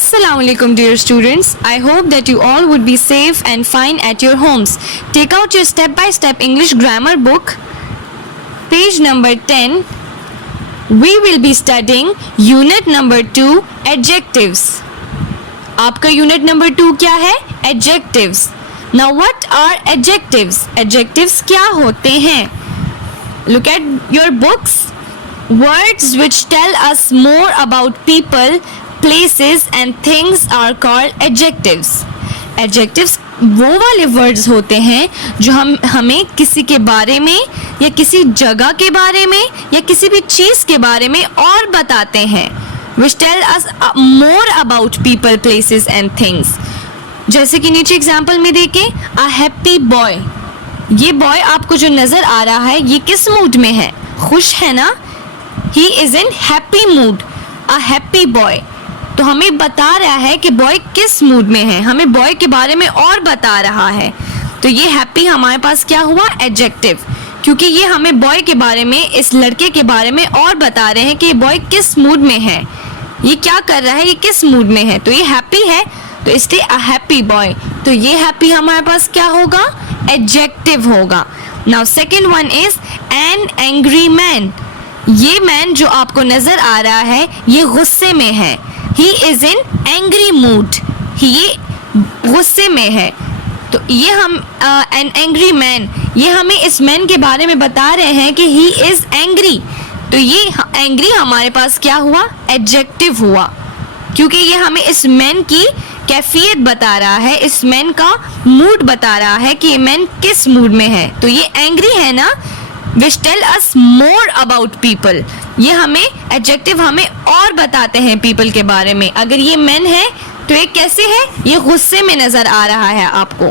Assalamualaikum dear students. I hope that you all would be safe and fine at your homes. Take out your step-by-step English grammar book, page number 10. We will be studying unit number 2, adjectives. आपका unit number 2 क्या है? Adjectives. Now what are adjectives? Adjectives क्या होते हैं? Look at your books. Words which tell us more about people, places and things are called adjectives. Adjectives वो वाले words होते हैं जो हमें किसी के बारे में या किसी जगह के बारे में या किसी भी चीज़ के बारे में और बताते हैं. Which tell us more about people, places and things. जैसे कि नीचे एग्जाम्पल में देखें, a happy boy. ये बॉय आपको जो नज़र आ रहा है ये किस मूड में है? खुश है ना? He is in happy mood. A happy boy. तो हमें बता रहा है कि बॉय किस मूड में है, हमें बॉय के बारे में और बता रहा है. तो ये हैप्पी हमारे पास क्या हुआ? एडजेक्टिव. क्योंकि ये हमें बॉय के बारे में, इस लड़के के बारे में और बता रहे हैं कि ये बॉय किस मूड में है, ये क्या कर रहा है, ये किस मूड में है. तो ये हैप्पी है तो इसलिए अ हैप्पी बॉय. तो ये हैप्पी हमारे पास क्या होगा? एडजेक्टिव होगा. Now second one is an angry man. ये मैन जो आपको नजर आ रहा है ये गुस्से में है. He is in angry mood. ये गुस्से में है. तो ये हम an angry man, ये हमें इस मैन के बारे में बता रहे हैं कि he is angry. तो ये angry हमारे पास क्या हुआ? एडजेक्टिव हुआ. क्योंकि ये हमें इस मैन की कैफियत बता रहा है, इस मैन का मूड बता रहा है कि ये मैन किस मूड में है. तो ये angry है ना, which tell us more about people. ये हमें एडजेक्टिव हमें और बताते हैं पीपल के बारे में. अगर ये मैन है तो ये कैसे है? ये गुस्से में नजर आ रहा है आपको.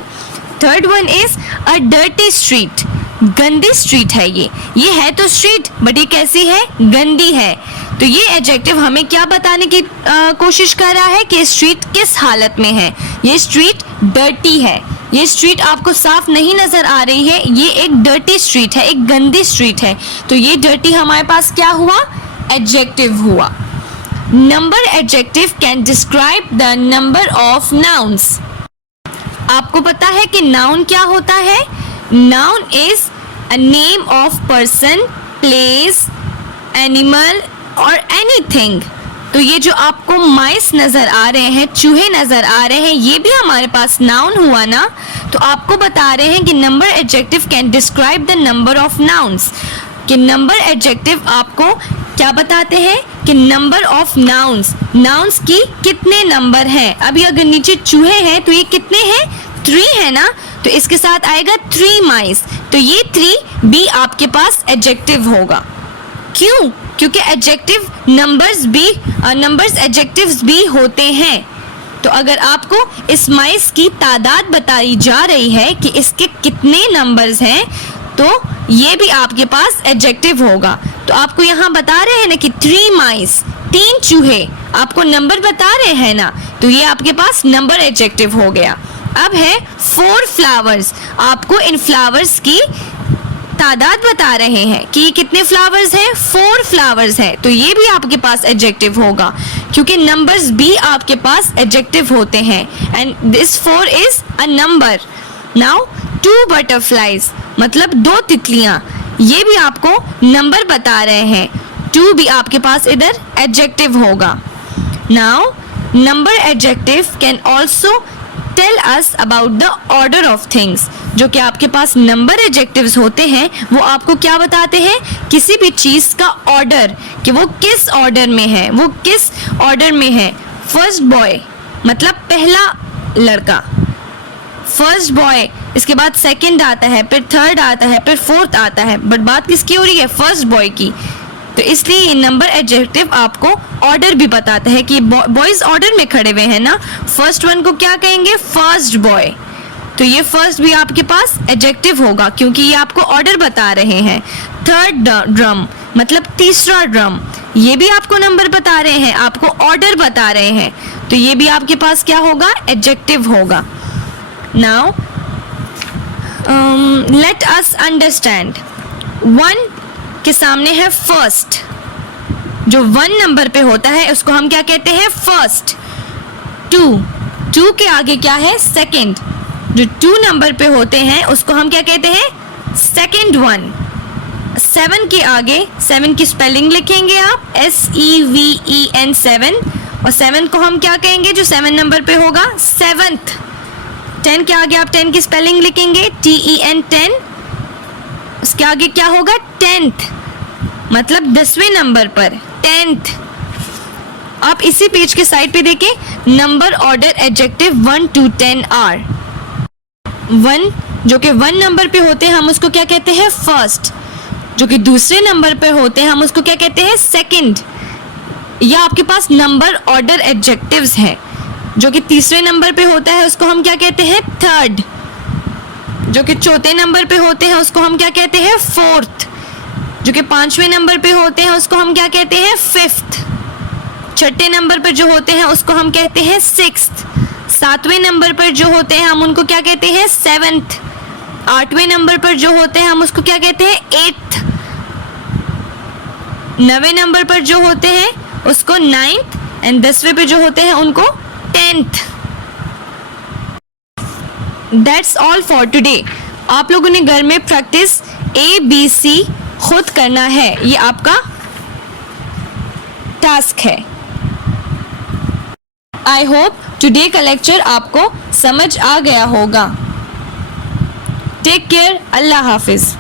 Third one is a dirty street. गंदी स्ट्रीट है ये है तो स्ट्रीट बट ये कैसी है? गंदी है. तो ये एडजेक्टिव हमें क्या बताने की कोशिश कर रहा है कि स्ट्रीट किस हालत में है. ये स्ट्रीट डर्टी है, ये स्ट्रीट आपको साफ नहीं नजर आ रही है, ये एक डर्टी स्ट्रीट है, एक गंदी स्ट्रीट है. तो ये डर्टी हमारे पास क्या हुआ? एडजेक्टिव हुआ. Number adjective can describe the number of nouns. आपको पता है कि नाउन क्या होता है? Noun is a name of person, place, animal और एनीथिंग. तो ये जो आपको माइस नज़र आ रहे हैं, चूहे नज़र आ रहे हैं, ये भी हमारे पास नाउन हुआ ना. तो आपको बता रहे हैं कि number adjective can describe the number of nouns. कि नंबर एडजेक्टिव आपको क्या बताते हैं कि नंबर ऑफ नाउन्स, नाउन्स की कितने नंबर हैं. अभी अगर नीचे चूहे हैं तो ये कितने हैं? 3 है ना. तो इसके साथ आएगा 3 माइस. तो ये 3 भी आपके पास एडजेक्टिव होगा. क्यों? क्योंकि एडजेक्टिव नंबर्स एडजेक्टिव्स भी होते हैं. तो अगर आपको इस माइस की तादाद बताई जा रही है कि इसके कितने नंबर्स हैं तो ये भी आपके पास एडजेक्टिव होगा. तो आपको यहाँ बता रहे हैं ना कि 3 माइस, 3 चूहे, आपको नंबर बता रहे हैं ना. तो ये आपके पास नंबर एडजेक्टिव हो गया. अब है 4 फ्लावर्स. आपको इन फ्लावर्स की तादाद बता रहे हैं कि ये कितने फ्लावर्स हैं? 4 फ्लावर्स हैं. तो ये भी आपके पास एडजेक्टिव होगा क्योंकि नंबर्स भी आपके पास एडजेक्टिव होते हैं. And this 4 is a number. Now 2 butterflies मतलब 2 तितलियां, ये भी आपको नंबर बता रहे हैं. 2 भी आपके पास इधर एडजेक्टिव होगा. Now number adjective can also tell us about the order of things. जो कि आपके पास नंबर एडजेक्टिव्स होते हैं वो आपको क्या बताते हैं? किसी भी चीज़ का ऑर्डर, कि वो किस ऑर्डर में है, वो किस ऑर्डर में है. फर्स्ट बॉय मतलब पहला लड़का, फर्स्ट बॉय. इसके बाद सेकंड आता है, फिर थर्ड आता है, फिर फोर्थ आता है. बट बात किसकी हो रही है? फर्स्ट बॉय की. तो इसलिए ये नंबर एडजेक्टिव आपको ऑर्डर भी बताता है कि बॉयज ऑर्डर में खड़े हुए हैं ना. फर्स्ट वन को क्या कहेंगे? First boy. तो ये फर्स्ट भी आपके पास एडजेक्टिव होगा क्योंकि ये आपको ऑर्डर बता रहे हैं. थर्ड ड्रम मतलब तीसरा ड्रम, ये भी आपको नंबर बता रहे हैं, आपको ऑर्डर बता रहे हैं. तो ये भी आपके पास क्या होगा? एडजेक्टिव होगा. Now let us understand. 1 के सामने है फर्स्ट. जो 1 नंबर पे होता है उसको हम क्या कहते हैं? फर्स्ट. टू के आगे क्या है? सेकंड। जो 2 नंबर पे होते हैं उसको हम क्या कहते हैं? Second one. 7 के आगे 7 की स्पेलिंग लिखेंगे आप SEVEN 7, और 7 को हम क्या कहेंगे जो 7 नंबर पे होगा? सेवंथ। 10 के आगे आप 10 की स्पेलिंग लिखेंगे TEN 10, उसके आगे क्या होगा? 10th, मतलब 10वें नंबर पर 10th। आप इसी पेज के साइड पे देखें, number order adjective 1 to 10 are. 1 जो कि 1 नंबर पे होते हैं हम उसको क्या कहते हैं? फर्स्ट। जो कि दूसरे नंबर पे होते हैं हम उसको क्या कहते हैं? सेकंड। या आपके पास नंबर ऑर्डर एडजेक्टिव्स है। जो कि तीसरे नंबर पे होता है उसको हम क्या कहते हैं? थर्ड। जो कि चौथे नंबर पे होते हैं उसको हम क्या कहते हैं? फोर्थ। जो कि 5वें नंबर पे होते हैं उसको हम क्या कहते हैं? फिफ्थ। छठे नंबर पर जो होते हैं उसको हम कहते हैं? सिक्स्थ। 7वें नंबर पर जो होते हैं हम उनको क्या कहते हैं? सेवेंथ। 8वें नंबर पर जो होते हैं हम उसको क्या कहते हैं? एट्थ। 9वें नंबर पर जो होते हैं उसको नाइन्थ, एंड 10वें पे जो होते हैं उनको 10th। That's all for today. आप लोगों ने घर में प्रैक्टिस ABC खुद करना है, ये आपका टास्क है। आई होप टुडे का लेक्चर आपको समझ आ गया होगा। टेक केयर, अल्लाह हाफिज।